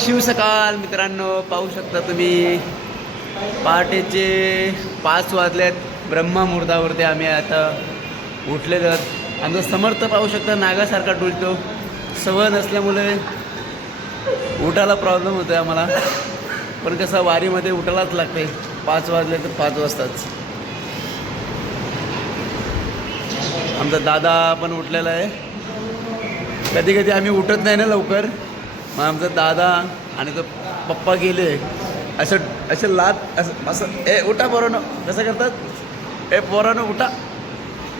शिवसकाळ मित्रांनो, पाहू शकता तुम्ही पहाटेचे 5 वाजलेत. ब्रह्ममुहूर्तावरती आम्ही आता उठलेलो आहोत. आमचा समर्थ पाहू शकता नागासारखा डुलतो. सवय नसल्यामुळे उठायला प्रॉब्लेम होतो आहे आम्हाला, पण कसं वारीमध्ये उठायलाच लागते. 5 वाजले तर 5 वाजताच. आमचा दादा पण उठलेला आहे. कधी कधी आम्ही उठत नाही ना लवकर, मग आमचा दादा आणि तो पप्पा गेले असं लात असं ए उठा पोरानं, कसं करतात, ए पोरानं उठा,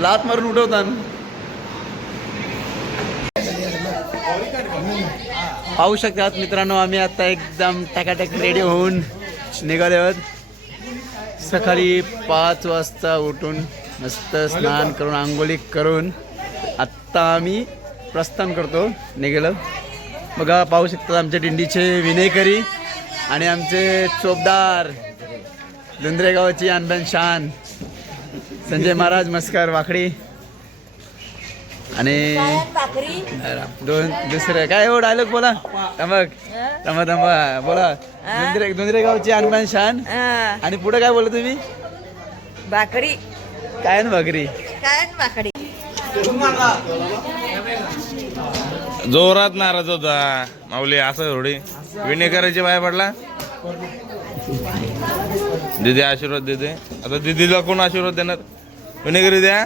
लात मारून उठवतात. पाहू शकतात मित्रांनो, आम्ही आता एकदम टकाटक रेडी होऊन निघाले आहोत. सकाळी 5 वाजता उठून मस्त स्नान करून आंघोळी करून आत्ता आम्ही प्रस्थान करतो निघालो. बघा पाहू शकतात आमच्या दिंडीचे विनयकरी आणि आमचे चोपदार धुंद्रेगावची अनबन शान संजय महाराज मस्कर वाकडी आणि दुसरे काय हो डायलॉग बोला तंबा बोला. धुंद्रेगावची अनबन शान आणि पुढे काय बोलला तुम्ही? भाकरी काय ना भाकरी काय भाकरी. जोरात नाराज होता माऊली, असं थोडी विनेकराची बाय पडला. दिदी आशीर्वाद देते. आता दिदीला कोण आशीर्वाद देणार? विनेकरी द्या.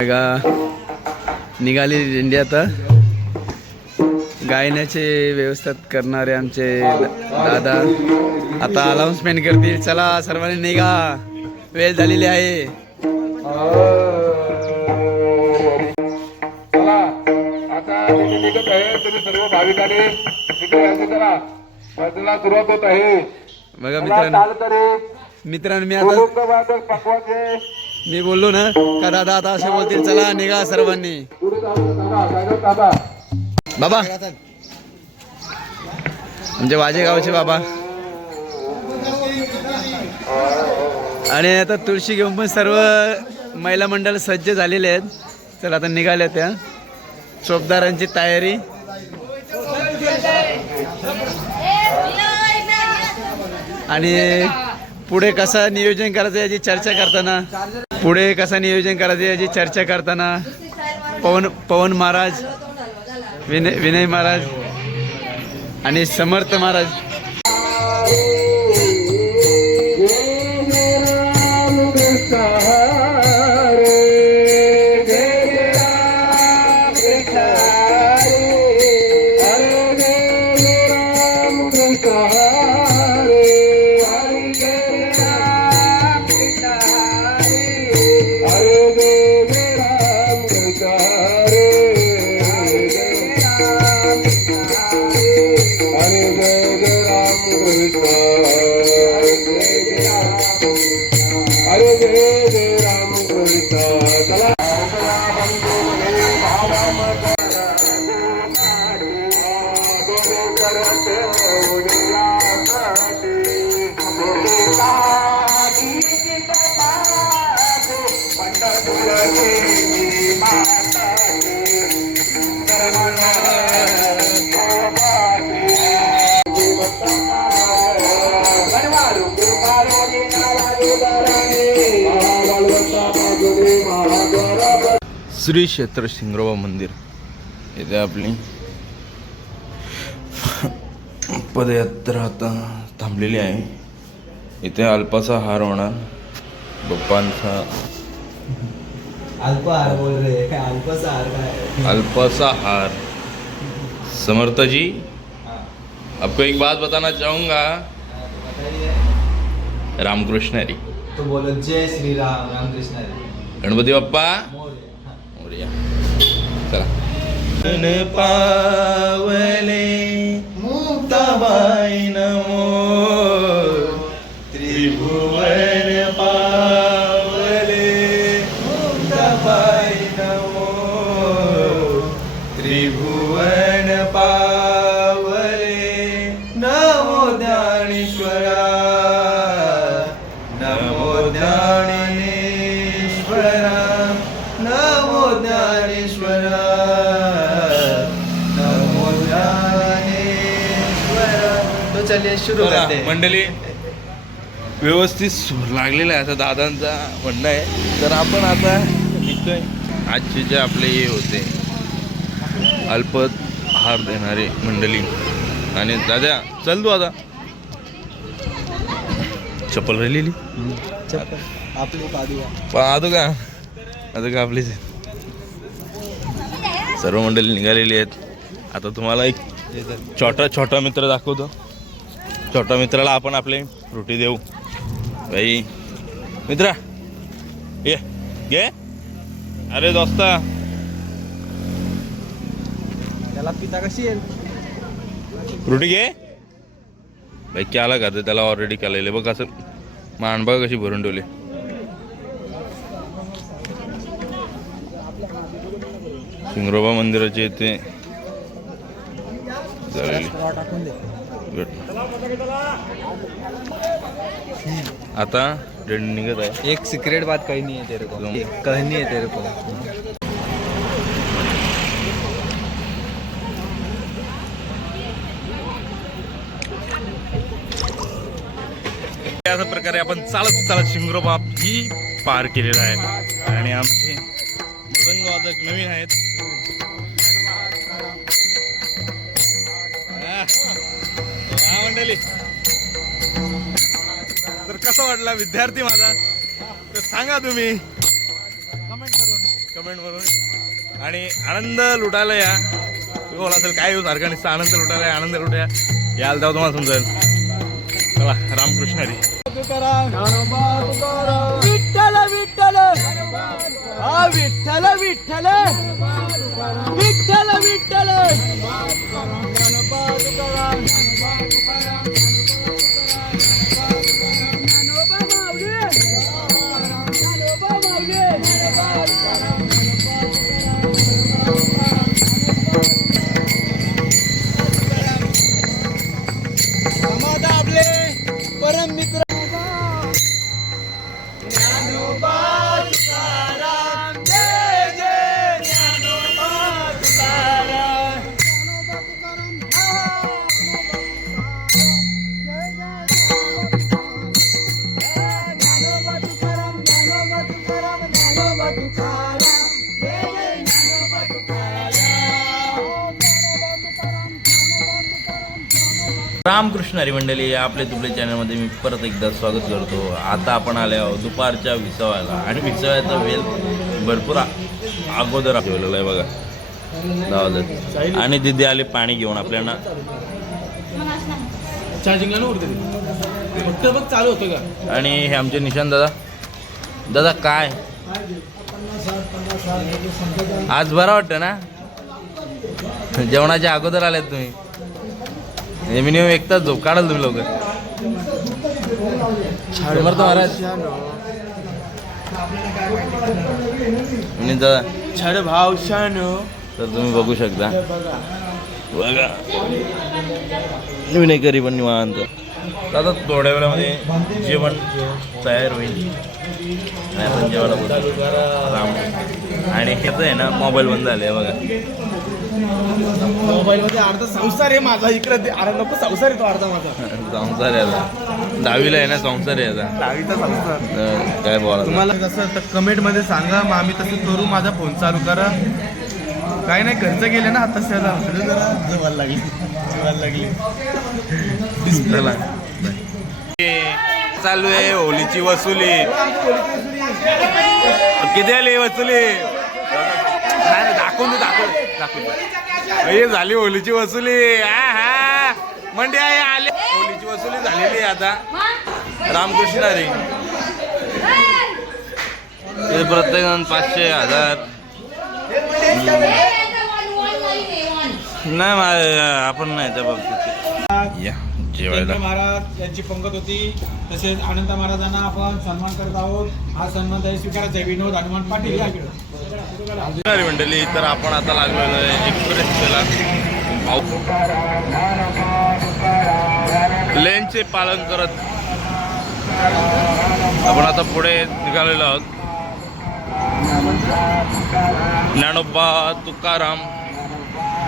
दादा निघाली दिंडी आता. गायनाचे व्यवस्था करणारे आमचे दादा आता अनाउन्समेंट करतील. चला सर्वांनी निघा, वेळ झालेली आहे. आता निघत आहे तरी सर्व भाविकांनी सुरुवात होत आहे. बघा मित्रांनो मी आता मी बोललो ना का दादा आता असे बोलतील, चला निघा सर्वांनी. बाबा म्हणजे वाजेगावचे बाबा. आणि आता तुळशी घेऊन पण सर्व महिला मंडळ सज्ज झालेले आहेत. चला आता निघाल्या त्या. चोपदारांची तयारी. आणि पुढे कसं नियोजन करायचं याची चर्चा करताना पवन महाराज, विनय महाराज आणि समर्थ महाराज. श्री क्षेत्र शिंगरोबा मंदिर इथे आपली पदयात्रा आता थांबलेली आहे. इथे अल्पाचा हार होणार. बाप्पांचा अल्पहार बोल रहे हैं. अल्पाचा हार काय? अल्पाचा हार. समर्थ जी, आपको एक बात बताना चाहूँगा. रामकृष्ण हरी. तो बोलो जय श्री राम. रामकृष्ण हरी. गणपती बाप्पा मोरया. चला. पावले मुक्ताबाई नमो, त्रिभुवन पावले मुक्ताबाई नमो, त्रिभुवन पावले नमो ज्ञानेश्वरा, नमो ज्ञानेश्वरा, नमो ज्ञानेश्वरा. जय सुरू बघा, करते मंडळी व्यवस्थित सूर लागलेला आहे असं दादांचा म्हणणं आहे. तर आपण आता निघतोय. आजचे जे आपले हे होते अल्पहार देणारे मंडळी. आणि दादा चल तू आता. चप्पल राहिलेली आपली पादुका पाहतो का आता का आपलीच सर्व मंडळी निघालेली आहेत. आता तुम्हाला एक छोटा मित्र दाखवतो. छोटा मित्राला आपण आपले फ्रुटी देऊ. भाई मित्रा ये घे. अरे दोस्ता त्याला पिता कशी येईल फ्रुटी घे. भाई क्याला करते त्याला ऑलरेडी केलेले बघ असं मान बघ कशी भरून ठेवली. शिंगरोबा मंदिराचे इथे झालेली. आता ट्रेन निघत आहे. एक सिक्रेट बात कही नहीं है तेरे को कहनी है तेरे को. अशा प्रकारे आपण चालत चालत शिंगरोबा ही पार केलेला आहे. आणि आमचे मृदंग वादक नवीन आहेत. हा मंडळी, तर कसा वाटला विद्यार्थी माझा तर सांगा तुम्ही कमेंट करून. आणि आनंद लुटायला या. तुम्ही बोला असेल काय येऊ सारखा नुसतं आनंद लुटायला या, आनंद लुटाया यायला तेव्हा तुम्हाला समजेल. चला रामकृष्ण हरी. विठ्ठल विठ्ठल हा विठ्ठल विठ्ठल विठ्ठल विठ्ठल. आपले परम मित्र रामकृष्ण हरी मंडळी, आपल्या तुपले चॅनलमध्ये मी परत एकदा स्वागत करतो. आता आपण आले आहोत दुपारच्या विसाव्याला. आणि विसाव्याचा वेळ भरपूर अगोदर ठेवलेला आहे बघा गावात. आणि दिदी आले पाणी घेऊन आपल्याला. चार्जिंग फक्त बघ चालू होतं का. आणि हे आमचे निशांत दादा. दादा काय आज बरं वाटतं ना. जेवणाच्या अगोदर आल्यात तुम्ही. मिनिमम एक तास झोप काढाल तुम्ही लवकर. समर्थ महाराज आणि दादा छड भाव शानो. तर तुम्ही बघू शकता बघा विनेकरी पण निवांत. दादा थोड्या वेळामध्ये जेवण तयार होईल आणि आपण जेवायला बोलतो. राम आणि ह्याचं आहे ना मोबाईल बंद झाले बघा. मोबाईल मध्ये अर्धा संसार आहे माझा. इकडे अरे नको संसार आहे तो अर्धा माझा. संसार आहे आता 10वीला आहे ना. संसार आहे आता दहावीचा संसार. काय बोला तुम्हाला कसं तर कमेंट मध्ये सांगा मग आम्ही तसं करू. माझा फोन चालू करा. काही नाही खर्च केले ना आता त्याला जरा लागली. चालू आहे होलीची वसुली. किती आली वसुली. दाखवून हे झाली होलीची वसुली. हा म्हणजे आले होलीची वसुली झालेली आहे आता. रामकृष्ण हरी. प्रत्येक जण 500 1000 नाही आपण नाही त्या बाबतीत. या जेवायला महाराज यांची पंगत होती. तसेच अनंत महाराजांना आपण सन्मान करत आहोत. हा सन्मान त्याने स्वीकारायचा आहे. विनोद हनुमान पाटील याकडे मंडळी. तर आपण आता लागलेलो आहे एक्सप्रेसला. लेनचे पालन करत आपण आता पुढे निघालेलो आहोत. ज्ञानोबा तुकाराम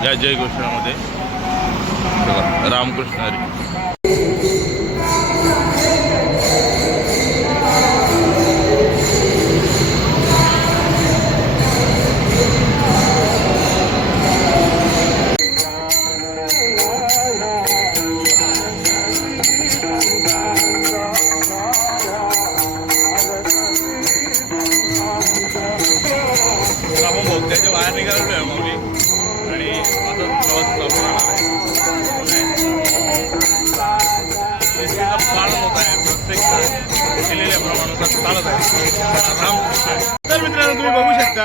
या जय घोषणामध्ये. रामकृष्ण हरी. आपण भोगत्याच्या बाहेर निघालेलो आहे माऊली आणि आता प्रवास चालू राहणार आहे. पाळत होत आहे प्रत्येक केलेल्या प्रमाणानुसार चालत आहे. रामकृष्ण. तर मित्रांनो तुम्ही बघू शकता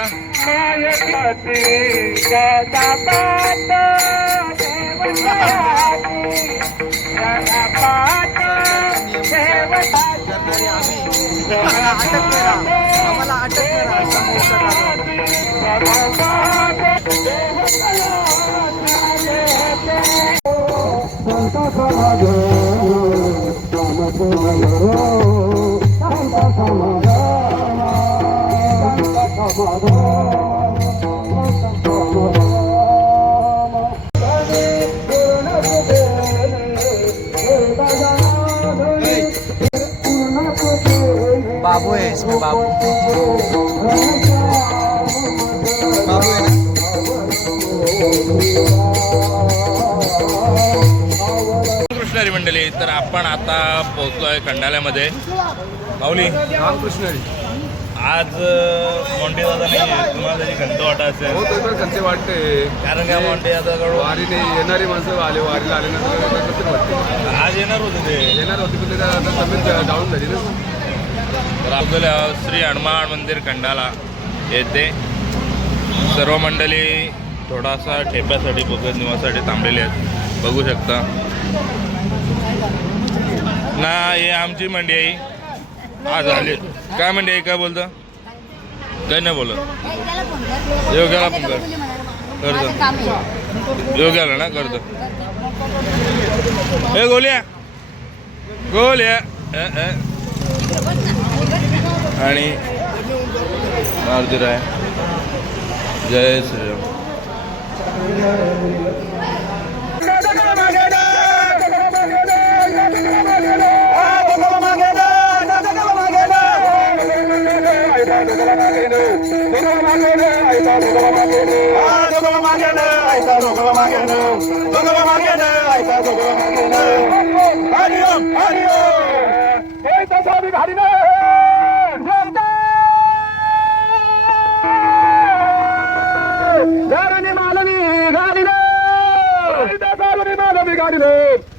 बाबू है इसमें बाबू बाबू है ना कृष्णारी मंडळी. तर आपण आता पोहोचलोय खंडाल्यामध्ये. माऊली रामकृष्ण आज मोंडे दादा नाही आहे. तुम्हाला त्याची खंत वाटा असेल हो ते तर कसे वाटते कारण का मोंडे दादाकडून वारीने येणारी माणसं आले वारीला आल्यानंतर कसं वाटते आज येणार होते ते. येणार होती पण त्याला आता तब्येत डाऊन झाली ना. तर आपल्याला श्री हनुमान मंदिर खंडाला येते. सर्व मंडळी थोडासा ठेप्यासाठी भगत निवासासाठी थांबलेले आहेत. बघू शकता ना. हे आमची मंडी आहे. आज आले काय मंडी आहे. काय बोलतं काय नाही बोलत. योग्याला पण करतो योग्याला ना करतो. हे गोल्या गोल्या आणि मारुती राय. जय श्रीराम.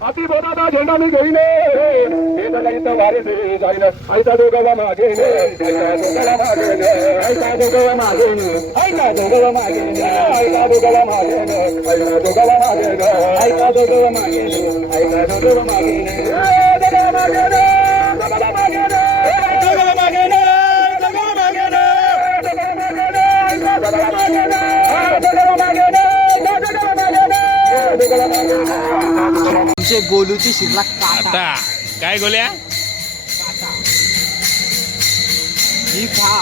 अति बोधाचा झेंडा मी घेईने वारी जाईन आईचा दोघा मागे दोघाला मागे आईचा दोघा मागे आईचा दोघा मागे आईचा दोघा मागे आईचा दोघा मागे आईचा दोघा मागे आईचा दोघा मागे आमचे गोलूची शिरला काटा आता काय गोल्या ही खा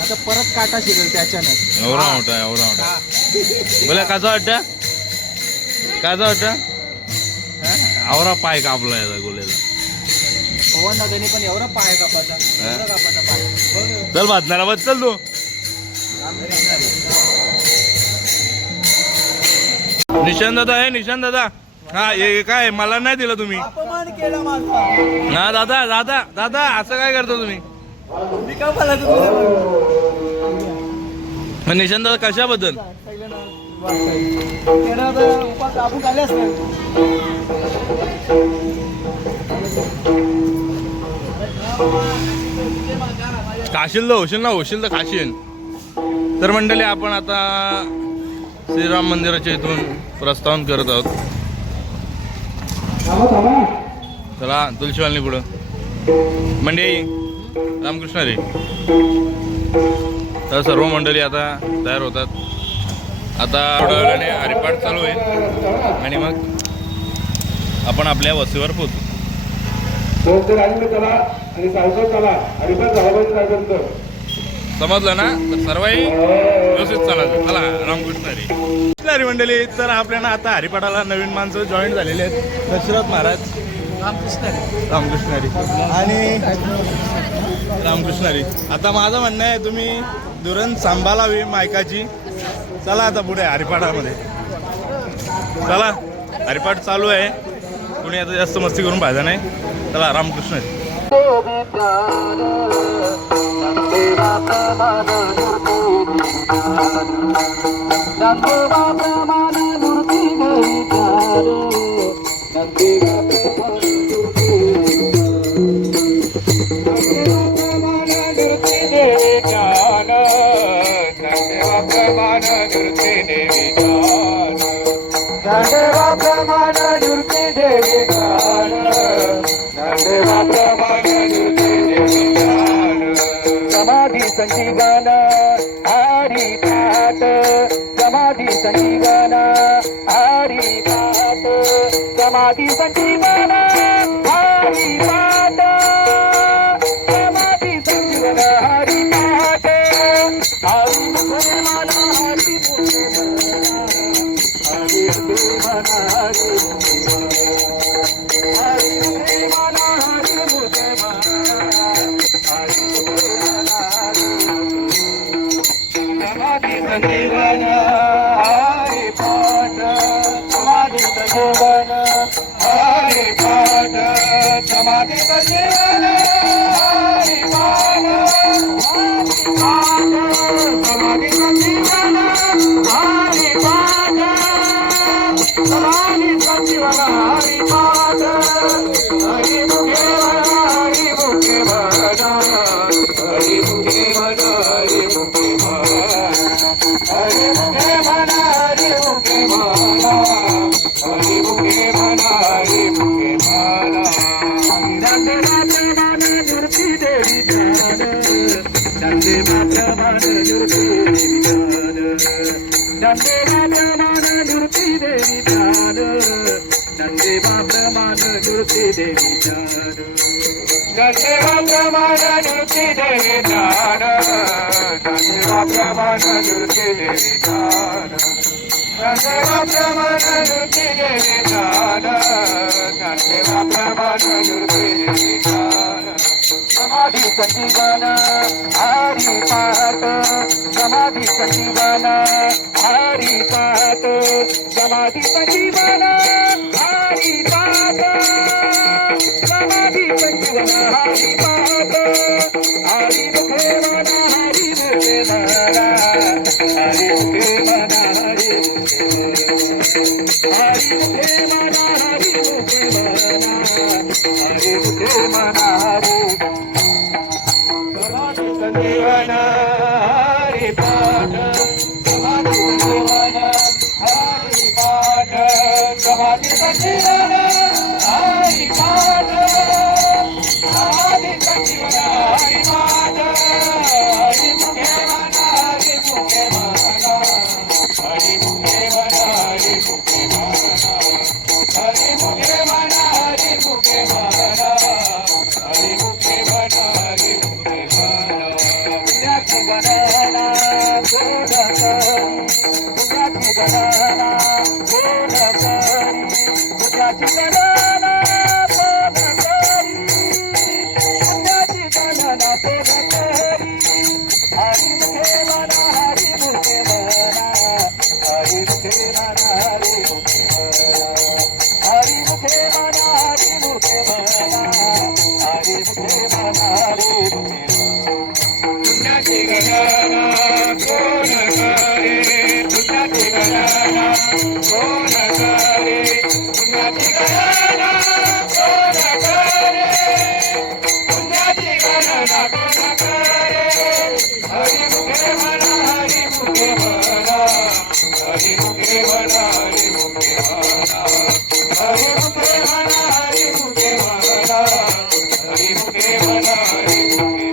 आता परत काटा शिरेल त्याच्यानं. एवढा मोठा एवढा मोठा गोल्या कसं वाटतं कसं वाटतं. आवरा पाय कापला याचा गोल्याला. पवन दादानी पण एवढा पाय कापायचा पाय. चल भाजणारा बस चल तू. निशांत दादा आहे निशांत दादा. हा हे काय मला नाही दिलं तुम्ही. अपमान केला माझा. ना दादा दादा दादा असं काय करतो तुम्ही. मी का मला निशांत दादा कशाबद्दल. काबू आले असते. खाशील तर होशील ना होशील तर खाशील. तर मंडळी आपण आता श्रीराम मंदिराच्या इथून प्रस्थान करत आहोत. चला तुलसीवालनी पुढं मंडळी रामकृष्ण रे. तर सर्व मंडळी आता तयार होतात. आता थोड्या वेळाने हरिपाठ चालू होईल आणि मग आपण आपल्या वस्तीवर पोहोचू. समजलं ना. तर सर्वही व्यवस्थित चालायचं. चला रामकृष्ण हरी मंडळी. तर आपल्याला आता हरिपाठाला नवीन माणसं जॉईन झालेले आहेत. दशरथ महाराज रामकृष्ण हरी आणि रामकृष्ण हरी. आता माझं म्हणणं आहे तुम्ही धुरण सांभाळावी मायकाची. चला आता पुढे हरिपाठामध्ये चला. हरिपाठ चालू आहे. कुणी आता जास्त मस्ती करून पाहिजे नाही. चला रामकृष्ण हरी. तेरा प्रमाण समाधी संजीवन हरी पाठ समाधी संजीवन हरी पाठ समाधी संजीवन हरी पाठ समाधी संजीवन हरी पाठ हरी मुखे मन हरी मुखे मन हरी मुखे मन हरी मुखे मन समाधी संजीवन हरि पाठ समाधी संजीवन हरि पाठ समाधी संजीवन हरि पाठ समाधी संजीवन हरि पाठ समाधी संजीवन हरि पाठ हरि मुखे मन हरि मुखे मन हरि मुखे मन हरि मुखे मन हरि मुखे मन हरि मुखे मन हरि मुखे मन नंदे मात्र मन दुर्ती देवी ध्यान नंदे मात्र मन दुर्ती देवी ध्यान नंदे मात्र मन दुर्ती देवी ध्यान नंदे मात्र मन दुर्ती देवी ध्यान नंदे मात्र मन दुर्ती देवी ध्यान नंदे मात्र मन दुर्ती देवी ध्यान नंदे मात्र मन दुर्ती देवी ध्यान नंदे मात्र मन दुर्ती देवी ध्यान समाधी संजीवन हरि पाठ समाधी संजीवन हरि पाठ समाधी संजीवन हरि पाठ समाधी संजीवन हरि पाठ हरि मुखे मन हरि मुखे मन हरि मुखे मन हरि मुखे हरि मुखे मन हरि मुखे मन हरि मुखे मन हरि समाधी संजीवन हरि पाठ समाधी संजीवन हरि पाठ समाधी संजीवन हरि पाठ समाधी संजीवन हरि पाठ हरि मुखे मन हरि मुखे मन हरि मुखे मन हरि मुखे मन हरि मुखे मन हरि मुखे मन हरि मुखे मन हरि मुखे मन पुण्याची गणना कोण करी पुण्याची गणना कोण करी पुण्याची गणना कोण करी पुण्याची गणना कोण करी हरि मुखे मन हरि मुखे मन हरि मुखे मन हरि मुखे मन हरि मुखे मन हरि मुखे मन हरि मुखे मन हरि मुखे पुण्याची गणना कोण करे पुण्याची गणना कोण करे पुण्याची गणना कोण करे पुण्याची गणना कोण करे हरि मुखे मन हरि मुखे मन हरि मुखे मन हरि मुखे मन हरि मुखे मन हरि मुखे मन हरि मुखे मन हरि मुखे मन हरि मुखे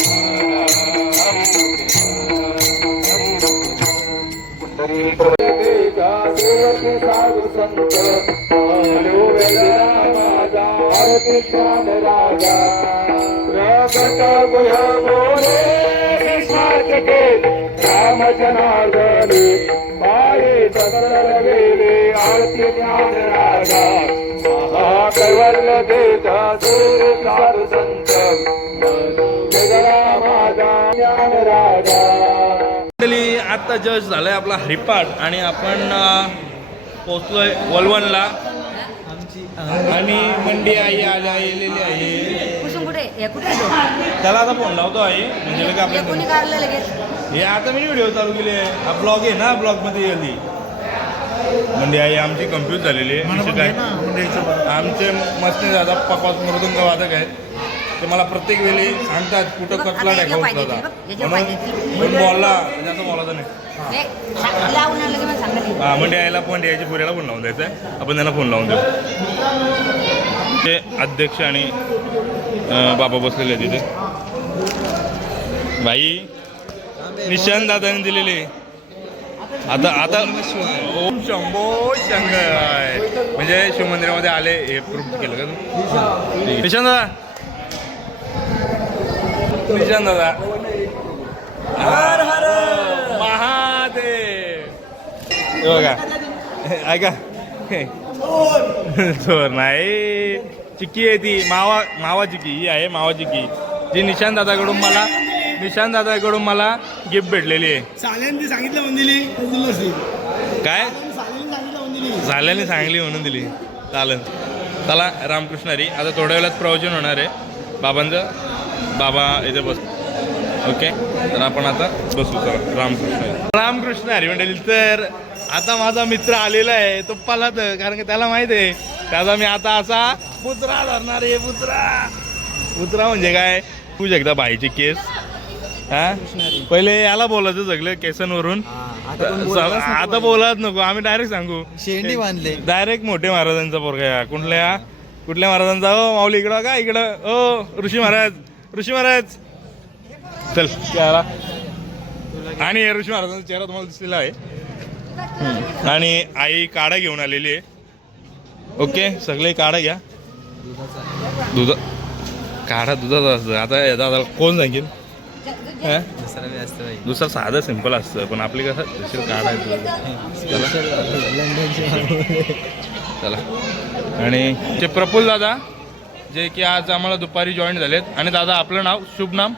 साधु संत हलो वेदना माझा आरती श्याम राजा प्रगट गुह मोरे विश्वास के राम जनार्दनी पाये दशरथ वेले आरती ज्ञान राजा महाकैवल्य देता दूर साधु संत वेदना माझा ज्ञान राजा. मंडळी आत्ता जस्ट झालाय आपला हरिपाठ आणि आपण पोचलोय वलवणला आणि मंडी आई आलेली आहे. कुसुम कुठे हे कुठे त्याला आता फोन लावतो आहे म्हणजे कोणी काढलं लगेच हे आता मी व्हिडिओ चालू केले हा ब्लॉग आहे ना ब्लॉगमध्ये आली म्हणजे आई आमची कम्प्यूज झालेली आहे विषय काय आमचे मस्ती दादा पकवास मृदुंग वादक आहेत ते मला प्रत्येक वेळी सांगतात कुठं कटला टाकावं दादा म्हणून बोलला जास्त बोलायचं नाही हा म्हणजे यायला फोन द्यायची पुऱ्याला फोन लावून द्यायचा आहे आपण त्यांना फोन लावून देऊ ते अध्यक्ष आणि बाबा बसलेले आहेत तिथे भाई निशांत दादाने दिलेले आता ओम शंभो शंकर म्हणजे शिवमंदिरामध्ये आले हे प्रूफ केलं का तू निशांत दादा निशांत दादा हर हर महादेव बघा ऐका चोर नाही चिक्की आहे ती मावा चिक्की ही आहे मावा चिक्की जी निशांत दादाकडून मला गिफ्ट भेटलेली आहे साल्यांनी सांगितलं म्हणून दिली काय झाल्याने सांगली म्हणून दिली चालेल चला रामकृष्ण हरी आता थोड्या वेळात प्रवचन होणार आहे बाबांचं बाबा इथे बस ओके तर आपण आता बसू चला रामकृष्ण हरी मंडळी तर आता माझा मित्र आलेला आहे तो पलात कारण की त्याला माहित आहे त्याचा मी आता असा पुत्रा धरणार आहे पुत्रा म्हणजे काय तू एकदा बाईची केस हा पहिले याला बोलायचं सगळं केसांवरून आता बोलत नको आम्ही डायरेक्ट सांगू शेंडी बांधले डायरेक्ट मोठे महाराजांचा पोरगा कुठल्या महाराजांचा ओ माऊली इकडं का इकडं ओ ऋषी महाराज चल चेहरा आणि ऋषी महाराजांचा चेहरा तुम्हाला दिसलेला आहे आणि आई काढा घेऊन आलेली आहे ओके सगळे काढा घ्या काढा दुधाचा असतं आता दादा कोण सांगेल दुसरा साधं सिंपल असतं पण आपली कसं काढायचं चला आणि ते प्रफुल्ल दादा जे की आज आम्हाला दुपारी जॉईन झालेत आणि दादा आपलं नाव शुभ नाम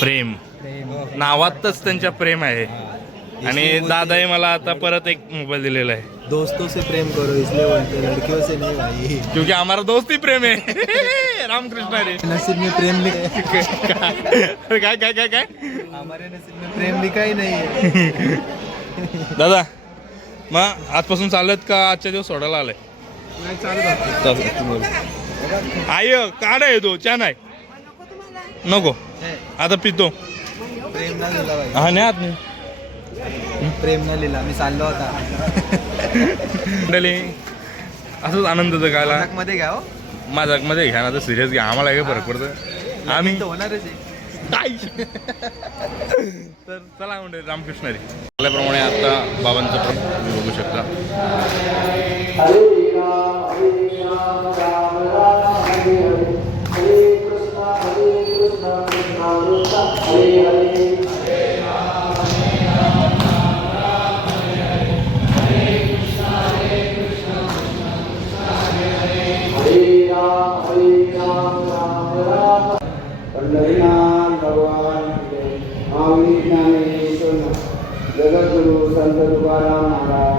प्रेम नावातच त्यांच्या प्रेम आहे आणि दादाही मला आता परत एक मोबाईल दिलेला आहे दोस्तों से प्रेम करो इसलिए बोलते लड़कियों से नहीं भाई क्योंकि हमारा दोस्त ही प्रेम है रामकृष्ण रे नसीब में प्रेम काय काय काय काय हमारे नसीब में प्रेम लिखा ही नहीं है दादा मग आजपासून चालत का आजच्या दिवस सोडायला आलाय आय काढा येतो चहा नाही नको आता पितो प्रेम ना लिहिला भाई हा नाही आत नाही प्रेम न लिहिला मी चाललो होता असंच आनंद जगायला मध्ये घ्या हो माझ्यामध्ये घ्या ना तर सिरियस घ्या आम्हाला काय फरक पडतं आम्ही होणारच आहे काय तर चला म्हणजे रामकृष्ण रे आपल्याप्रमाणे आता बाबांचं तुम्ही बघू शकता पंढरीनाथ भगवान स्वामी ज्ञानेश्वर जगद्गुरु संत तुकाराम महाराज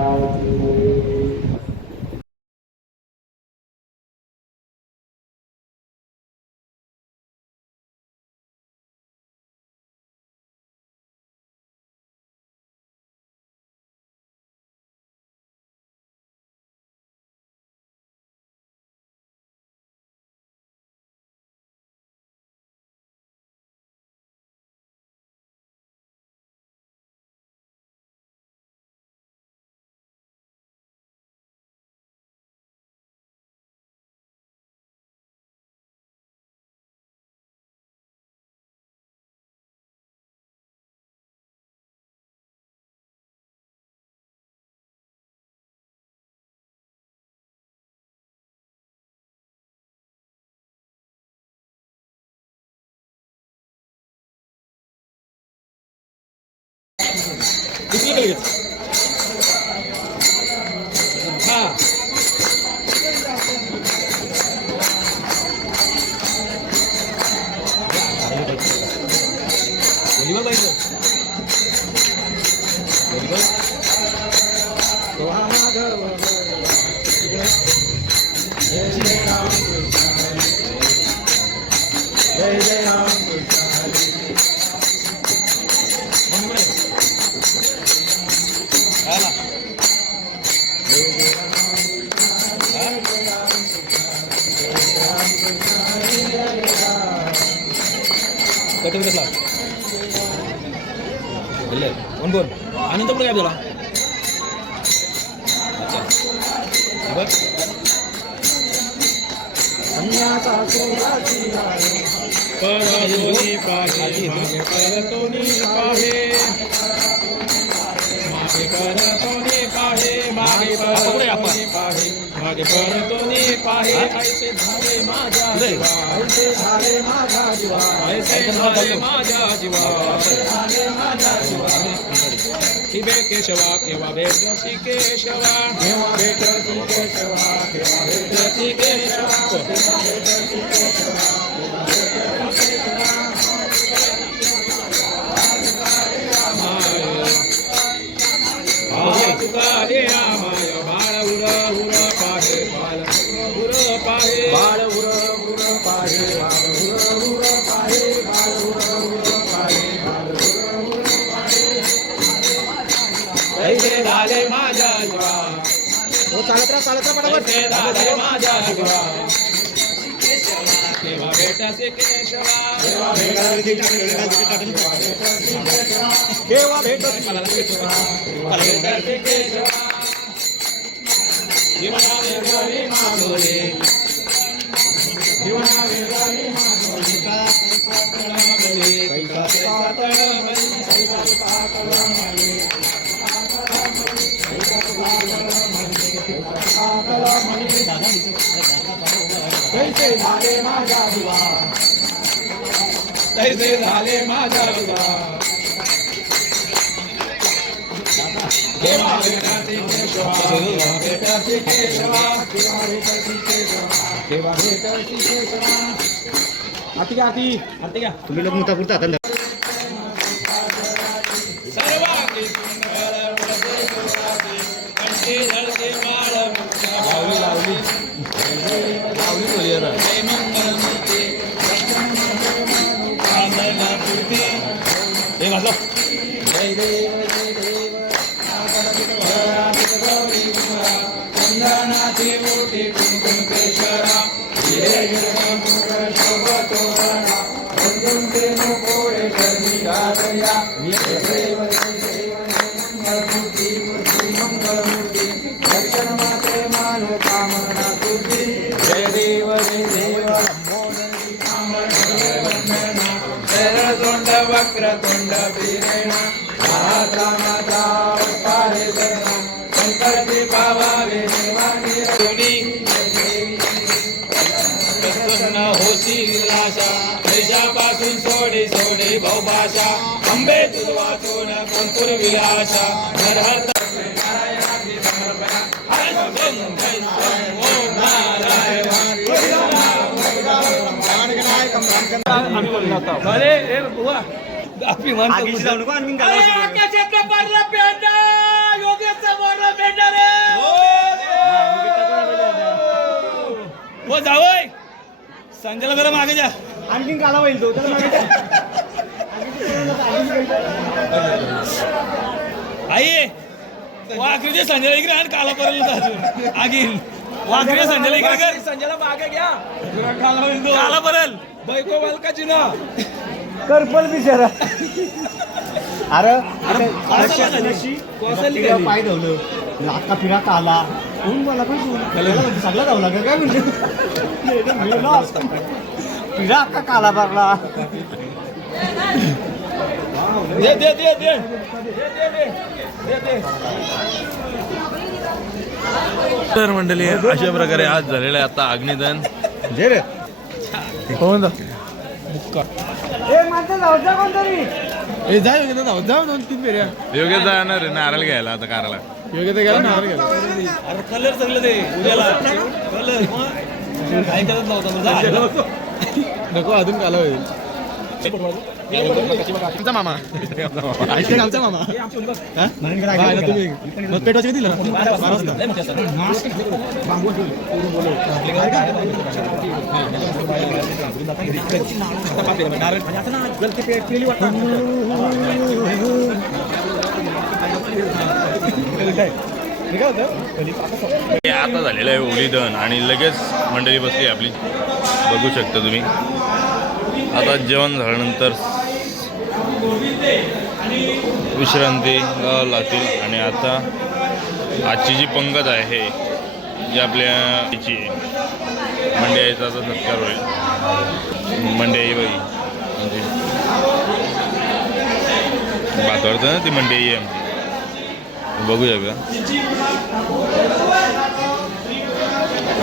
बोल आनंद पुढे काय तुला बघ परतोनी पाहे मागे परतोनी पाहे मागे परतोनी पाहे मागे परतोनी पाहे मागे परतोनी पाहे ऐसे झाले माझ्या जीवा ऐसे झाले माझ्या जीवा ऐसे झाले माझ्या जीवा शिवे केशवा केव्हा भेटसी केशवा केव्हा भेटसी केशवा केव्हा भेटसी केशवा तुकारे रामाय बाळ उर उर पाहे बाळ उर पाहे बाळ उर उर पाहे बाळ उर उर पाहे बाळ उर उर पाहे बाळ उर उर पाहे ऐसे झाले माझ्या जीवा हो चालत राहा पटापट ऐसे झाले माझ्या जीवा केव्हा भेटासे केशवा केव्हा भेटासे केव्हा भेटासे केशवा जीवनावे गरी मागोरे जीवनावे गरी मागोरे कैसा तळमळी कैसे झाले माझ्या जीवा कैसे झाले माझ्या जीवा केव्हा भेटासी केशवा केव्हा भेटासी केशवा केव्हा भेटासी केशवा केव्हा भेटासी केशवा आती घ्या तुम्ही लोक मुतापुरता आता सर्वांगी सुंदर वदे गुलाबी कंठी धरते माळ लावली जय मंगल मूर्ती साधना पूर्ती हे वाजव जय देव चंदनाची मोठी कुंकुम केशरा हिरे शोभतोरणा कुंकुमते मुकोळे चरणी घालया देव मंगलमूर्ती मंगलमूर्ती दर्शन मात्रे मानो कामना तुझी जय देव वंदना सरळ तोंड वक्र तोंड बिरेणा माता अवतारे शरणा संकल्पी पावावे देवानी रुणी प्रसन्न होशी विलासा देशापासून सोडे सोडे भाऊभाषा अंबे तुझ वाचून कोणपूर विलासा नरहर नारायणाची समर्पणा हो जावय संजयला जरा मागे जा आणखीन काला होईल तो त्याला मागे आई वाकरीचे संजयला इकडे आणि काला परल आगीन वाकरी संजयला इकडे कर संजयला मागे घ्या काला परल बायको बालकाची ना करपल बिचारा अरे पाय धावलं लाका फिरा काला म्हणून मला पण सगळा धावला का काय म्हणजे फिरा अक्का काला भरला दे दे दे दे तर मंडळी अशा प्रकारे आज झालेलं आहे आता अग्निदान जे रे कोण ए माझं जाऊचा कोणतरी ए जा योग्य जाऊ 2-3 फेऱ्या योग्य जाणार आहे नारळ घ्यायला आता कारला योग्य तर गेला नारळ गेला अरे कलर सगळं ते उद्याला कलर काय करत नव्हता नको अजून काला होईल आमचा मामा आमचा मामा तुम्ही पेटवायचे दिलं आता झालेलं आहे उलीदन आणि लगेच मंडळी बसली आपली बघू शकता तुम्ही. आता जेवण झाल्यानंतर विश्रांती लागतील. आणि आता आजची जी पंगत आहे हे जी आपल्या याची मंडळीचा आता सत्कार होईल. मंडळी बाई म्हणजे बात वाटतं ना ती मंडळी आहे आमची. बघूया का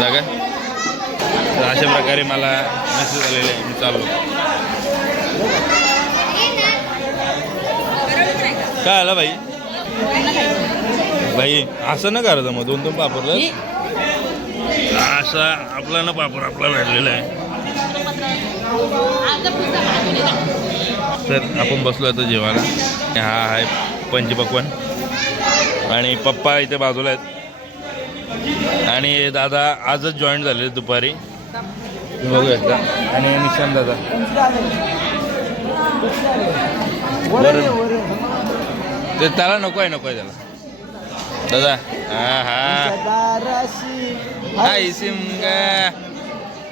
जागा. तर अशा प्रकारे मला मेसेज आलेले आहे. मी चाललो. काय आलं भाई? भाई असं न करायचं मग 2-2 पापड असा आपला ना पापड आपला भेटलेला आहे. तर आपण बसलो आता जेवायला. हा आहे पंचपक्वान आणि पप्पा इथे बाजूला आहेत आणि दादा आजच जॉईन झाले दुपारी. बघूया का. आणि निशांत दादा ते त्याला नको आहे त्याला दादा. हाय शिमगा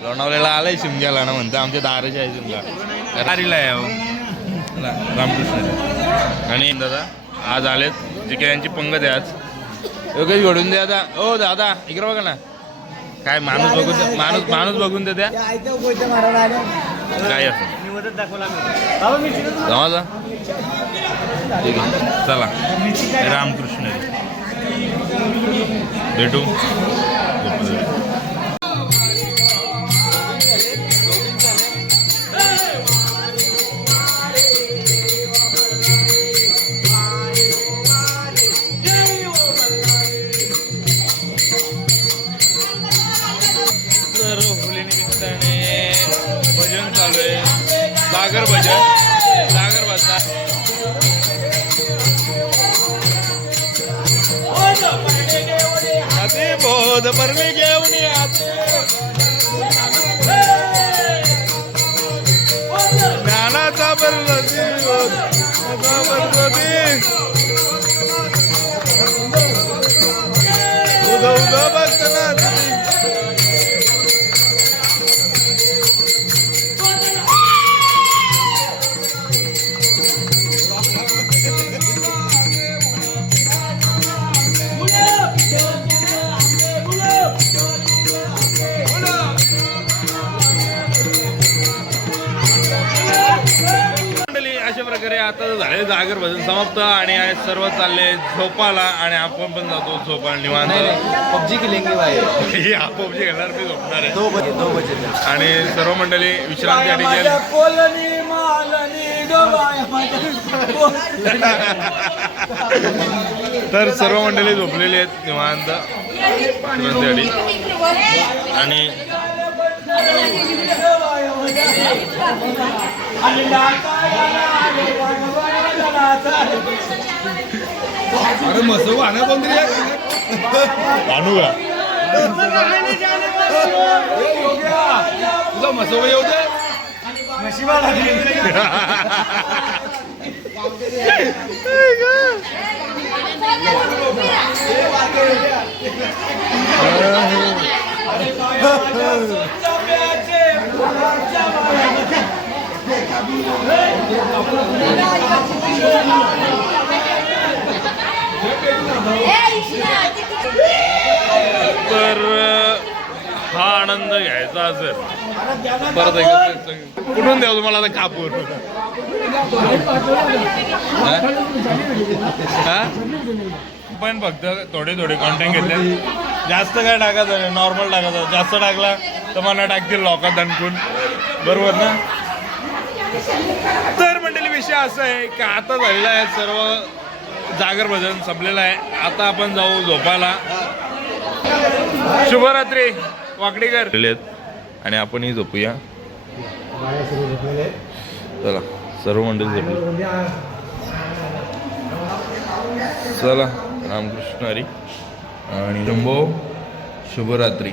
लोणावळ्याला आलाय शिमग्याला ना म्हणतं. आमच्या दाराची आहे शिमगा दारीला आहे रामकृष्ण. आणि दादा आज आलेत जे काही यांची पंगत आहे आज. योगेश घडून द्या आता. ओ दादा इकडे बघा ना. काय माणूस बघून द्या. माणूस बघून द्या. काय असं जमा ठीक आहे चला. रामकृष्ण भेटू. तर होलीनिमित्ताने भजन चालू आहे. सागर भजन सागर भजन आते बोध परमे घेऊन ज्ञानाचा बरलती उद बघताना अशा प्रकारे आता झाले जागर भजन समाप्त आणि सर्व चालले झोपाला. आणि आपण पण जातो झोपायला निवांत. पबजी केलेंगे भाई. हा पबजी खेळणार मी झोपणार आहे. 2 बजे आणि सर्व मंडळी विश्रांतीसाठी गेले. तर सर्व मंडळी झोपलेली आहेत निवांत विश्रांतीसाठी. आणि अरे मसो आणा कोणतरी आणू का तुझा मसो येऊ दे. तर हा आनंद घ्यायचा असेल परत एकदा कुठून द्याव तुम्हाला आता कापूर. पण फक्त थोडे कंटेंट घेतले. जास्त काय टाकायचं नाही. नॉर्मल टाकायचं. जास्त टाकला तर मला टाकतील लोकात दणकून. बरोबर ना. तर मंडळी विषय असं आहे की आता झालेला आहे सर्व जागर भजन संपलेलं आहे. आता आपण जाऊ झोपायला. शुभरात्री वाकडीकर. आणि आपणही झोपूया. चला सर्व मंडळी झोपली. चला रामकृष्ण हरी आणि शंभो शुभरात्री.